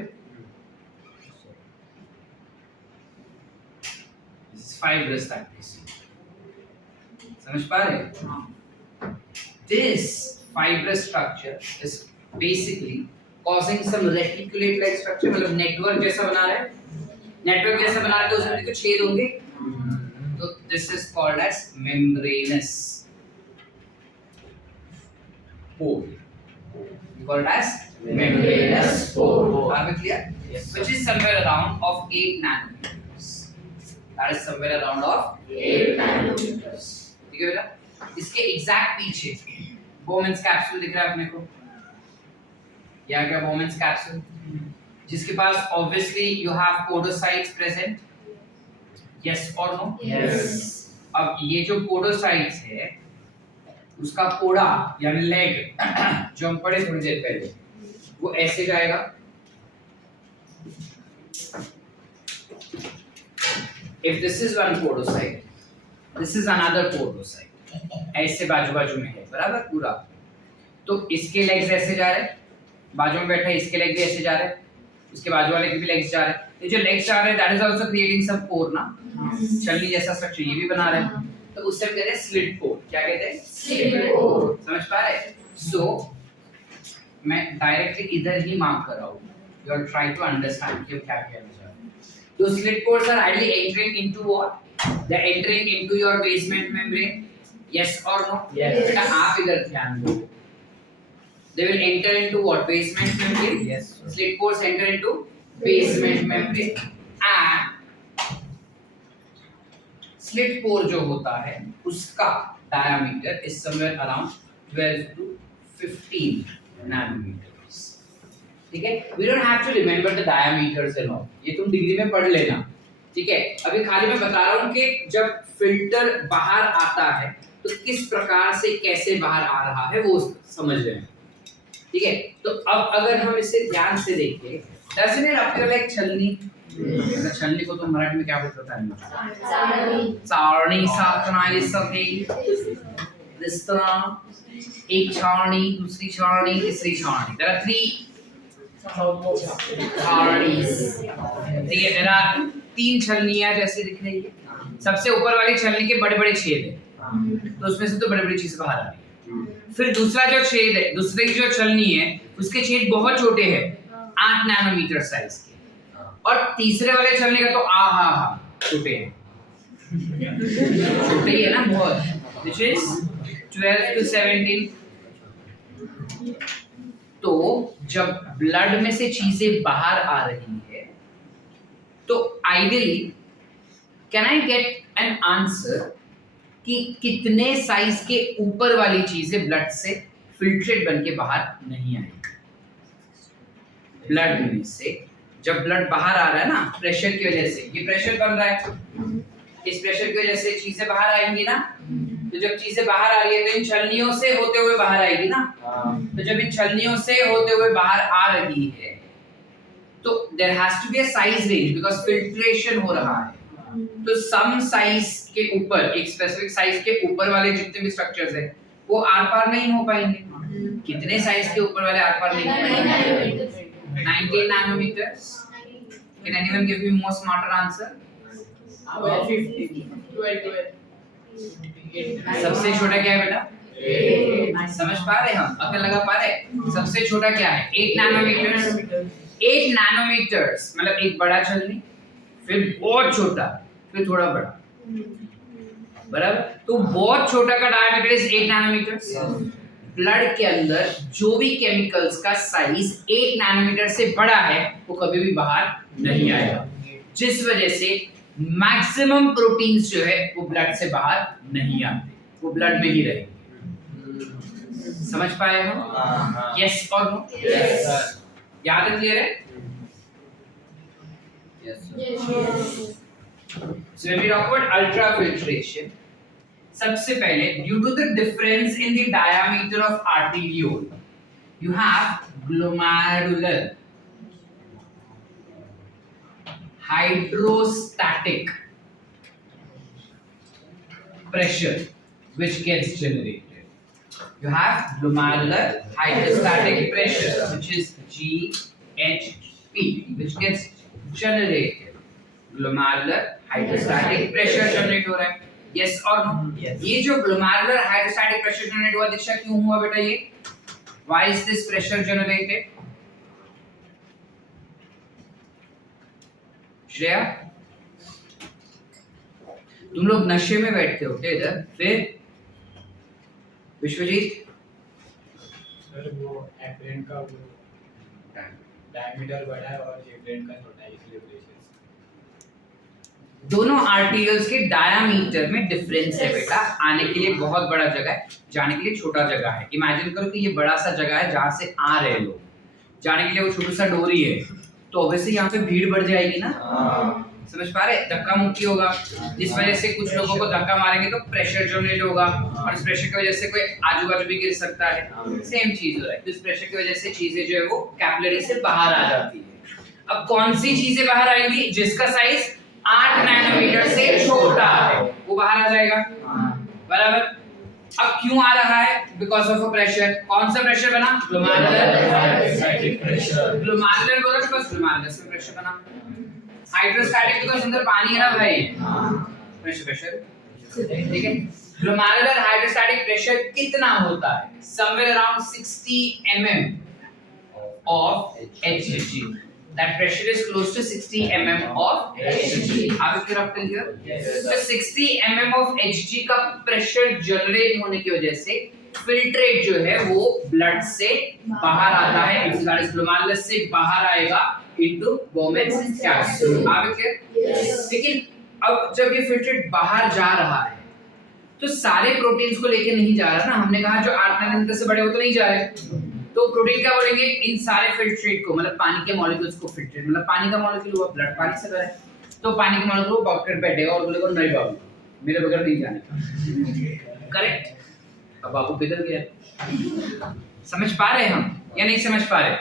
This is fibrous that we see. समझ पा रहे हैं? This fibrous structure is basically causing some reticulate like structure, मतलब network जैसा बना रहा है. नेटवर्क जैसा बना रहा है तो उसमें भी कुछ छेद होंगे. तो this is called as membranous pore. We call it as membranous pore. Are we clear? Yes. Which is somewhere around of 8 nanometers. That is somewhere around of 8 nanometers. ठीक है बेटा? इसके एग्जैक्ट पीछे बोमेंस कैप्सूल दिख रहा है अपने को. क्या क्या बोमेंस कैप्सूल जिसके पास obviously you have podocytes present. Yes और नो? Yes. अब ये जो पोडोसाइट्स है उसका पोडा यानी लेग जो हम पढ़े थोड़ी देर पहले वो ऐसे जाएगा. If this is one podocyte this is another podocyte, ऐसे बाजू बाजू में है बराबर पूरा। तो इसके लेग्स ऐसे जा रहे हैं, बाजू में बैठा है इसके लेग भी ऐसे जा रहे हैं, उसके बाजू वाले के भी लेग्स जा रहे हैं। ये जो लेग्स जा रहे हैं that is also creating some pore ना, छलनी जैसा स्ट्रक्चर ये भी बना रहे हैं। तो उससे हम कहते हैं स्लिट पोर। क्या कहते हैं? स्लिट पोर। समझ पा रहे हैं? सो मैं डायरेक्टली इधर ही मार्क कर रहा हूँ, you are trying to understand कि क्या कहना चाह रहे हैं। तो slit pores are ideally entering into what? They are entering into your basement membrane, yes और नो? Yes. बेटा आप इधर ध्यान दो। They will enter into what? Basement membrane. Yes, sir. Slit pores enter into basement membrane, and slit pore जो होता है उसका diameter is somewhere around 12 to 15 nanometers. ठीक है? We don't have to remember the diameters and all. ये तुम degree में पढ़ लेना। ठीक है? अभी खाली मैं बता रहा हूँ कि जब फिल्टर बाहर आता है तो किस प्रकार से कैसे बाहर आ रहा है वो समझ रहे हैं। ठीक है? तो अब अगर हम इसे ध्यान से देखें, doesn't it appear like छलनी? छलनी को तो मराठी में क्या बोलते हैं? चारणी साखना ये सब है। इस तरह एक छावनी, दूसरी छावनी, तीसरी छावनी। There are 3 छावनीज। ठीक है? there are 3 छलनियां जैसे दिख रही है। सबसे ऊपर वाली छलनी के बड़े-बड़े छेद हैं, तो उसमें से तो बड़ी-बड़ी चीजें बाहर आ रही है। फिर दूसरा जो छेद है, दूसरी जो छलनी है, उसके छेद बहुत छोटे हैं, 8 नैनोमीटर साइज के। और तीसरे वाले छलनी का तो छोटे हैं। छोटे ही है ना बहुत, which is 12 to 17। तो जब ब्लड में से चीजें बाहर आ रही है तो ideally can I get an answer कि कितने साइज के ऊपर वाली चीजें ब्लड से फिल्ट्रेट बन के बाहर नहीं आएगी। ब्लड में से जब ब्लड बाहर आ रहा है ना प्रेशर की वजह से, ये प्रेशर बन रहा है, इस प्रेशर की वजह से चीजें बाहर आएंगी ना। तो जब चीजें बाहर आ रही है तो इन छलनियों से होते हुए बाहर आएगी ना। तो जब इन छलनियों से होते हुए बाहर आ रही है तो there has to be a size range because filtration हो रहा है। तो सम साइज के ऊपर, एक स्पेसिफिक साइज के ऊपर वाले जितने भी स्ट्रक्चर्स है वो आर पार नहीं हो पाएंगे। कितने साइज के ऊपर वाले आर पार नहीं हो पाएंगे? 19 nanometers. Can anyone give me more smarter answer? 12. सबसे छोटा क्या है बेटा? समझ पा रहे हम? अकल लगा पा रहे? सबसे छोटा क्या है? 8 नैनोमीटर्स। 8 नैनोमीटर्स मतलब एक बड़ा छलनी, फिर बहुत छोटा, फिर थोड़ा बड़ा, बराबर। तो बहुत छोटा का डायमीटर इज 8 नैनोमीटर्स। ब्लड के अंदर जो भी केमिकल्स का साइज 8 नैनोमीटर से बड़ा है वो कभी भी बाहर नहीं आएगा, जिस वजह से मैक्सिमम प्रोटीन्स जो है वो ब्लड से बाहर नहीं आते, वो ब्लड में ही रहेंगे। समझ पाए हो? यस और नो? Yes. यहाँ तक क्लियर है? So when we talk about ultrafiltration, सबसे पहले due to the difference in the diameter of arteriole, you have glomerular, hydrostatic pressure which gets generated. You have glomerular hydrostatic pressure which is GHP which gets generated. Glomerular hydrostatic pressure generate हो रहा है, yes or no? Yes. ये जो glomerular hydrostatic pressure generate हुआ दीक्षा क्यों हुआ बेटा ये? Why is this pressure generated? Shreya, तुम लोग नशे में बैठते हो क्या इधर? फिर विश्वजीत, सर वो एप्रेन का वो डायमीटर बड़ा है और एप्रेन का छोटा है, इसलिए प्रेशर। दोनों आर्टेरियल्स के डायामीटर में डिफरेंस है बेटा। आने के लिए बहुत बड़ा जगह है, जाने के लिए छोटा जगह है। इमेजिन करो कि ये बड़ा सा जगह है जहाँ से आ रहे लोग, जाने के लिए वो छोटा सा डोरी है, तो ऑब्वियसली यहाँ पे भीड़ बढ़ जाएगी ना। समझ पा रहे? धक्का मुक्की होगा, जिस वजह से कुछ लोगों को धक्का मारेंगे तो प्रेशर जनरेट होगा और इस प्रेशर की वजह से कोई आजू बाजू भी गिर सकता है। सेम चीज हो रहा है, तो इस प्रेशर की वजह से चीजें जो है वो कैपिलरी से बाहर आ जाती है। अब कौन सी चीजें बाहर आएंगी? जिसका साइज 8 नैनोमीटर से छोटा है वो बाहर आ जाएगा, बराबर। अब क्यों आ रहा है? Because of a pressure. कौन सा प्रेशर बना? Glomerular pressure. ग्लोमेरुलर बोला बिकॉज ग्लोमेरुलर से प्रेशर बना। हाइड्रोस्टैटिक बिकॉज अंदर पानी है ना भाई, प्रेशर, ठीक है। ग्लोमेरुलर हाइड्रोस्टैटिक प्रेशर कितना होता है? Somewhere around 60 mm of Hg. That pressure is close to 60 mm of Hg. Have you clear up till here? Yes. So 60 mm of Hg का प्रेशर जनरेट होने की वजह से फिल्ट्रेट जो है वो ब्लड से बाहर आता है, ग्लोमेरुलस से बाहर आएगा into Bowman's capsule. Have you clear? Yes. लेकिन अब जब ये फिल्ट्रेट बाहर जा रहा है तो सारे प्रोटीन्स को लेके नहीं जा रहा ना, हमने कहा जो 8 नैनोमीटर से बड़े वो तो नहीं जा रहे, तो प्रोटीन क्या बोलेंगे? इन सारे फिल्ट्रेट को, मतलब पानी के मॉलिक्यूल्स को फिल्ट्रेट, मतलब पानी का मॉलिक्यूल हुआ ब्लड पानी से भरा है, तो पानी के मॉलिक्यूल को पॉकेट बैठेगा और बोलेगा नहीं बाबू मेरे बगैर नहीं जाने का, करेक्ट? अब बाबू पिघल गया। समझ पा रहे हम या नहीं समझ पा रहे?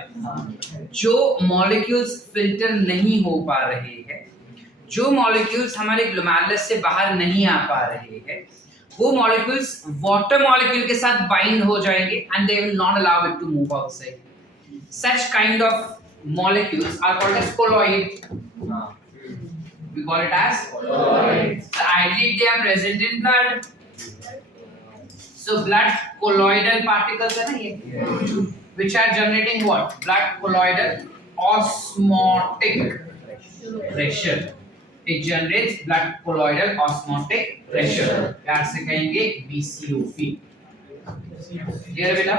जो मॉलिक्यूल्स फिल्टर नहीं हो पा रहे हैं, जो मॉलिक्यूल्स हमारे ग्लोमेरुलस से बाहर नहीं आ पा रहे हैं, वो मॉलिक्यूल्स वाटर मॉलिक्यूल के साथ बाइंड हो जाएंगे and they will not allow it to move outside. Such kind of molecules are called as colloid. We call it as colloid. So ideally they are present in blood. So blood colloidal particles है ना ये, which are generating what? Blood colloidal osmotic pressure. It generates blood colloidal osmotic pressure. प्यार से कहेंगे BCOP. Clear बेटा?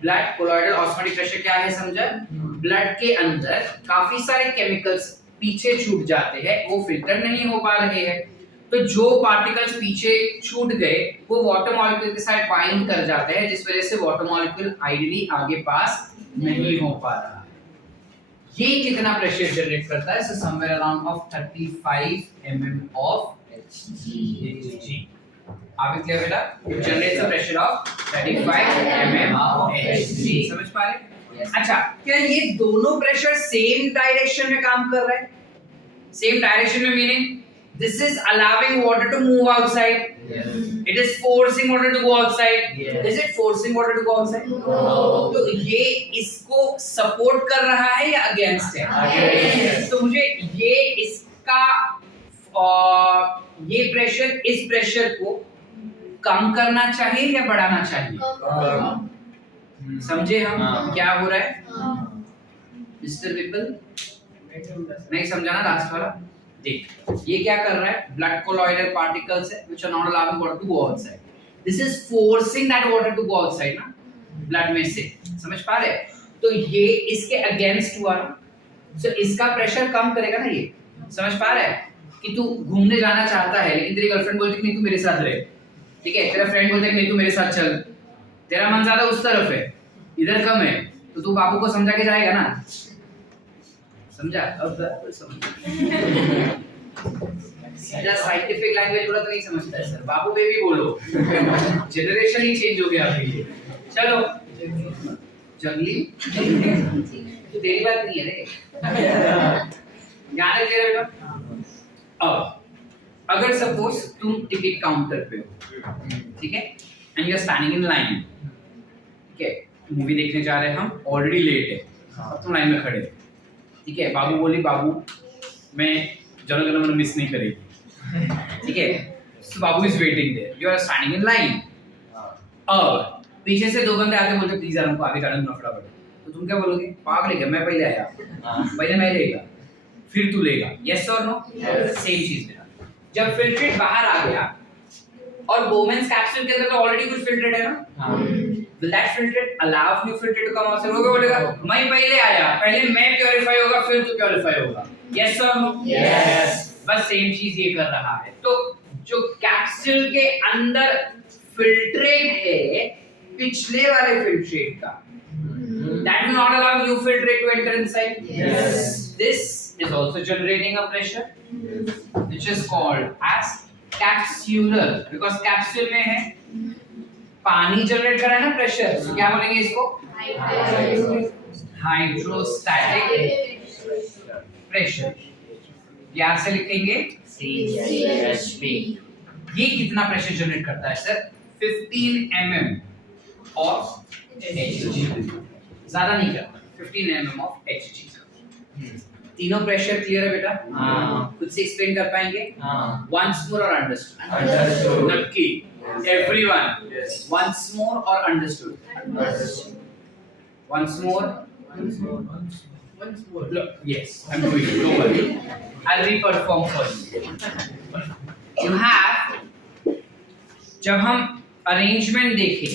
Blood colloidal osmotic pressure क्या है समझा? ब्लड के अंदर काफी सारे केमिकल्स पीछे छूट जाते हैं, वो फिल्टर नहीं हो पा रहे हैं, तो जो पार्टिकल्स पीछे छूट गए वो वाटर मॉलिक्यूल के साथ बाइंड कर जाते हैं, जिस वजह से वाटर मॉलिक्यूल आइडियली आगे पास नहीं हो पा रहा। ये कितना प्रेशर जनरेट करता है? So somewhere around of 35 mm of Hg. आप क्लियर बेटा? It generates a pressure of 35 mm of Hg. समझ पा रहे? अच्छा, क्या ये दोनों प्रेशर सेम डायरेक्शन में काम कर रहे हैं? सेम डायरेक्शन में meaning this is allowing water to move outside. Yes. It is forcing water to go outside. Yes. Is it forcing water to go outside? No. तो ये इसको सपोर्ट कर रहा है या अगेंस्ट है? Against. तो मुझे ये इसका ये प्रेशर इस प्रेशर को कम करना चाहिए या बढ़ाना चाहिए? समझे हम क्या हो रहा है? मिस्टर विपल नहीं समझा ना लास्ट वाला? देख, ये क्या कर रहा है? ब्लड कोलॉइडल पार्टिकल्स है which are not allowing water to go outside. This is forcing that water to go outside ना, ब्लड में से। समझ पा रहे? तो ये इसके अगेंस्ट हुआ ना, तो इसका प्रेशर कम करेगा ना ये। समझ पा रहे? कि तू घूमने जाना चाहता है लेकिन तेरी गर्लफ्रेंड बोलती है नहीं तू मेरे साथ रहे, ठीक है? तेरा फ्रेंड बोलता है नहीं तू मेरे साथ चल, तेरा मन ज्यादा उस तरफ है, इधर कम है, तो तू बाबू को समझा के जाएगा ना? समझा? अब सीधा साइंटिफिक लैंग्वेज बोला तो नहीं समझता है सर, बाबू बेबी बोलो। जनरेशन ही चेंज हो गया अभी। चलो जंगली तेरी बात नहीं है रे, ध्यान रखिए बेटा। अब अगर सपोज तुम टिकट काउंटर पे हो, ठीक है, and you are standing in line, ठीक है, मूवी देखने जा रहे हैं हम, ऑलरेडी लेट है, अब तुम लाइन में खड़े हो, ठीक है, बाबू बोली बाबू मैं जन गण मन मिस नहीं करेगी, ठीक है, so बाबू is waiting there, you are standing in line. अब पीछे से दो बंदे आके बोलते प्लीज यार हमको आगे जाने दो फटाफट, तो तुम क्या बोलोगे? पागल है क्या, मैं पहले आया, पहले मैं लेगा फिर तू लेगा, यस और नो? सेम चीज मेरा, जब फिल्ट्रेट बाहर आ गया और बोमेन्स कैप्सूल के अंदर तो ऑलरेडी कुछ फिल्ट्रेट है ना, will that filtrate allow new filtrate to come out? वो बोलेगा मैं पहले आया, पहले मैं प्योरीफाई होगा फिर तू प्योरीफाई होगा, यस और नो? यस। बस सेम चीज ये कर रहा है। तो जो कैप्सूल के अंदर फिल्ट्रेट है पिछले वाले फिल्ट्रेट का, that will not allow new filtrate to enter inside. Yes. This is also generating a pressure, which is called as capsular, because capsule में है पानी जनरेट कर रहा है ना प्रेशर, तो क्या बोलेंगे इसको? Hydrostatic pressure. प्यार से लिखेंगे CHP. ये कितना प्रेशर जनरेट करता है सर 15 mm ऑफ Hg, ज्यादा नहीं करता 15 mm ऑफ Hg। तीनों प्रेशर क्लियर है बेटा? हाँ। खुद से एक्सप्लेन कर पाएंगे? हाँ। वंस मोर और अंडरस्टूड? Understood. नक्की एवरीवन Yes. वंस मोर और understood? Once more Once more. yes I'm doing it, don't worry I'll re-perform for you you have जब हम अरेंजमेंट देखें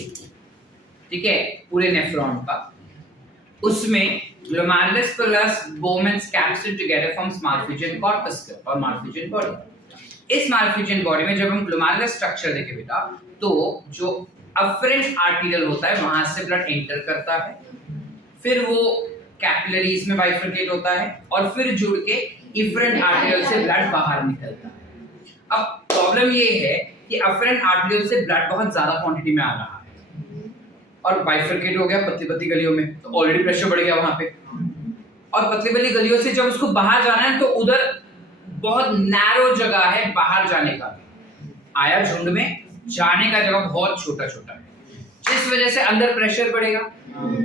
ठीक है पूरे नेफ्रॉन का उसमें glomerulus plus Bowman's capsule together forms Malpighian corpus और मार्फिजियन बॉडी। इस मार्फिजियन बॉडी में जब हम ग्लोमेरुलस स्ट्रक्चर देखें बेटा तो जो अफरेंट आर्टेरियल होता है वहां से ब्लड एंटर करता है, फिर वो कैपिलरीज में बाइफरकेट होता है और फिर जुड़ के इफरेंट आर्टेरियल से ब्लड बाहर निकलता है। अब प्रॉब्लम ये है कि अफरेंट आर्टेरियल से ब्लड बहुत ज्यादा क्वांटिटी में आ रहा है और बाइफरकेट हो गया पतली पतली गलियों में, तो ऑलरेडी प्रेशर बढ़ गया वहां पे, और पतली पतली गलियों से जब उसको बाहर जाना है तो उधर बहुत नैरो जगह है बाहर जाने का, आया झुंड में जाने का जगह बहुत छोटा छोटा है, जिस वजह से अंदर प्रेशर बढ़ेगा,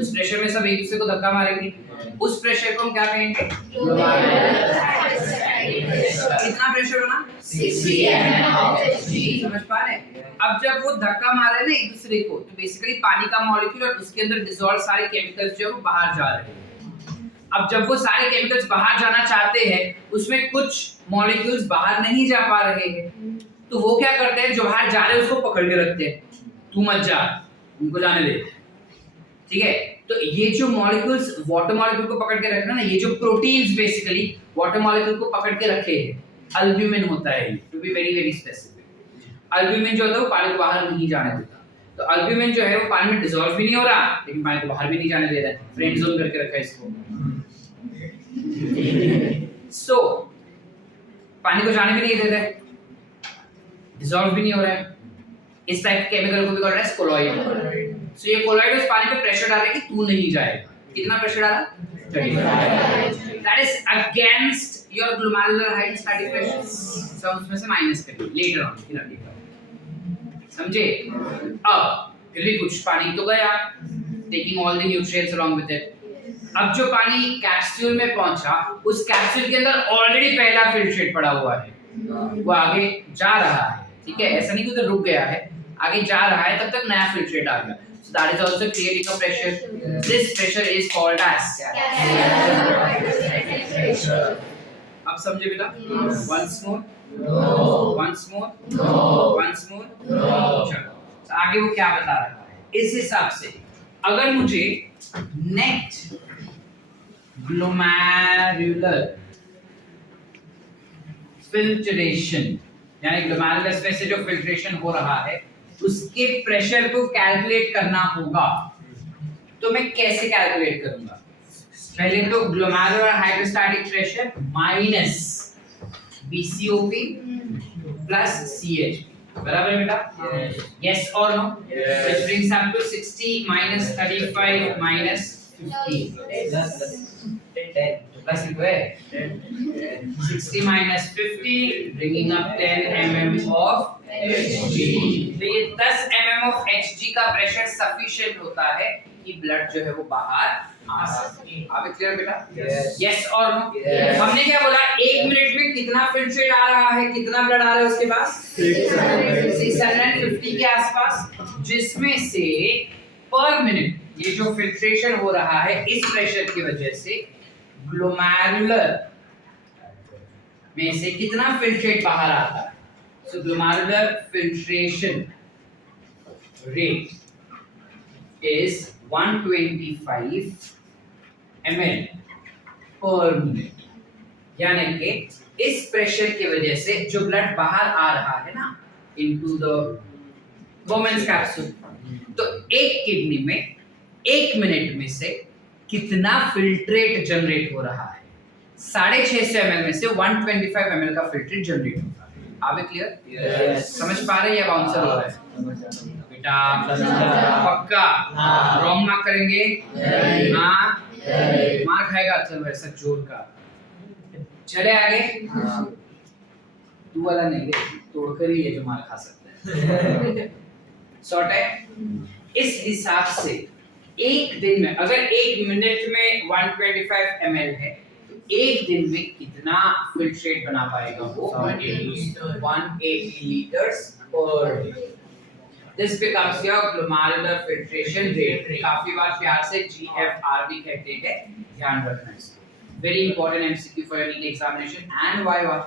उस प्रेशर में सब एक दूसरे को धक्का मारेंगे, उस प्रेशर को हम क्या कहेंगे? कितना प्रेशर बना? 60 mm of Hg. समझ पा रहे हैं? अब जब वो धक्का मारे ना एक दूसरे को तो बेसिकली पानी का मॉलिक्यूल और उसके अंदर डिसॉल्व सारे केमिकल्स जो है वो बाहर जा रहे हैं। अब जब वो सारे केमिकल्स बाहर जाना चाहते हैं उसमें कुछ मॉलिक्यूल्स बाहर नहीं जा पा रहे हैं, तो वो क्या करते हैं जो बाहर जा रहे हैं उसको पकड़ के रखते हैं, तू मत जा उनको जाने दे, ठीक है? तो ये जो मॉलिक्यूल्स वाटर मॉलिक्यूल को पकड़ के रखना ना, ये जो प्रोटीन्स बेसिकली वाटर मॉलिक्यूल को पकड़ के रखे हैं, अल्ब्यूमिन होता है, to be very very specific. Albumin जो होता है वो पानी को बाहर नहीं जाने देता, तो अल्ब्यूमिन जो है वो पानी में डिसॉल्व भी नहीं हो रहा लेकिन पानी को बाहर भी नहीं जाने दे रहा है, फ्रेंड जोन करके रखा है इसको। सो पानी को जाने भी नहीं दे रहा है, डिसॉल्व भी नहीं हो रहा है, इस टाइप के केमिकल को भी कर रहा है कोलॉइड। सो ये कोलॉइड उस पानी पे प्रेशर डाल रहा है कि तू नहीं जाएगा। कितना प्रेशर डाला? 35। That is against your glomerular hydrostatic pressure. So उसमें से माइनस कर दो later on in a data, समझे? अब फिर भी कुछ पानी तो गया, taking all the nutrients along with it. अब जो पानी कैप्सूल में पहुंचा उस कैप्सूल के अंदर ऑलरेडी पहला फिल्ट्रेट पड़ा हुआ है, वो आगे जा रहा है, ठीक है? ऐसा नहीं कि उधर रुक गया है, आगे जा रहा है, तब तक नया फिल्ट्रेट आ गया। So that is also creating a pressure. This pressure is called as. अब समझे बेटा? Once more. Once more. Once more. चलो। तो आगे वो क्या बता रहा है? इस हिसाब से अगर मुझे नेट ग्लोमेरुलर फिल्ट्रेशन यानी ग्लोमेरुलस में से जो फिल्ट्रेशन हो रहा है उसके प्रेशर को कैलकुलेट करना होगा, तो मैं कैसे कैलकुलेट करूंगा? पहले तो glomerular hydrostatic pressure minus BCOP plus CHP, बराबर है बेटा? यस और no? Which brings up to 60 minus 35 minus 15 plus into it 60 minus 50 bringing up 10 mm of Hg। तो ये 10 mm of Hg का प्रेशर सफिशिएंट होता है कि ब्लड जो है वो बाहर आ सके। आप क्लियर बेटा? यस और नो? हमने क्या बोला? 1 मिनट में कितना फिल्ट्रेट आ रहा है, कितना ब्लड आ रहा है उसके पास? 650 के आसपास, जिसमें से पर मिनट ये जो फिल्ट्रेशन हो रहा है इस प्रेशर की वजह से ग्लोमेरुलर में से कितना फिल्ट्रेट बाहर आता है? So glomerular filtration rate is 125 ml per minute, यानी कि इस प्रेशर की वजह से जो ब्लड बाहर आ रहा है ना इनटू द वोमेन्स कैप्सूल, तो एक किडनी में 1 मिनट में से कितना फिल्ट्रेट जनरेट हो रहा है? 650 ml में से 125 ml का फिल्ट्रेट जनरेट होता है। आप क्लियर? समझ पा रहे हैं? या बाउंसर हो रहा है बेटा? पक्का? रॉन्ग मार्क करेंगे? हाँ, मार खाएगा अच्छा वैसा जोर का। चले आगे। तू वाला नहीं दे, तोड़कर ही ये जो माल खा सकता है। सॉर्ट है। इस हिसाब से एक दिन में अगर एक मिनट में 125 ml है तो एक दिन में कितना फिल्ट्रेट बना पाएगा वो 180 liters per day. This becomes your glomerular filtration rate. काफी बार प्यार से GFR भी कहते हैं, ध्यान रखना इसको. Very important MCQ for your NEET examination and YY.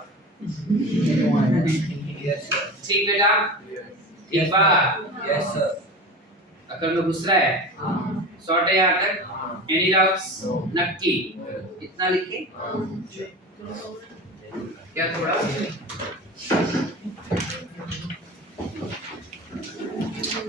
Yes, sir. ठीक बेटा? एक बार. Yes, sir. अकल में घुस रहा है? सॉर्ट है यहाँ तक? Any doubts? नक्की. इतना लिखे? क्या थोड़ा?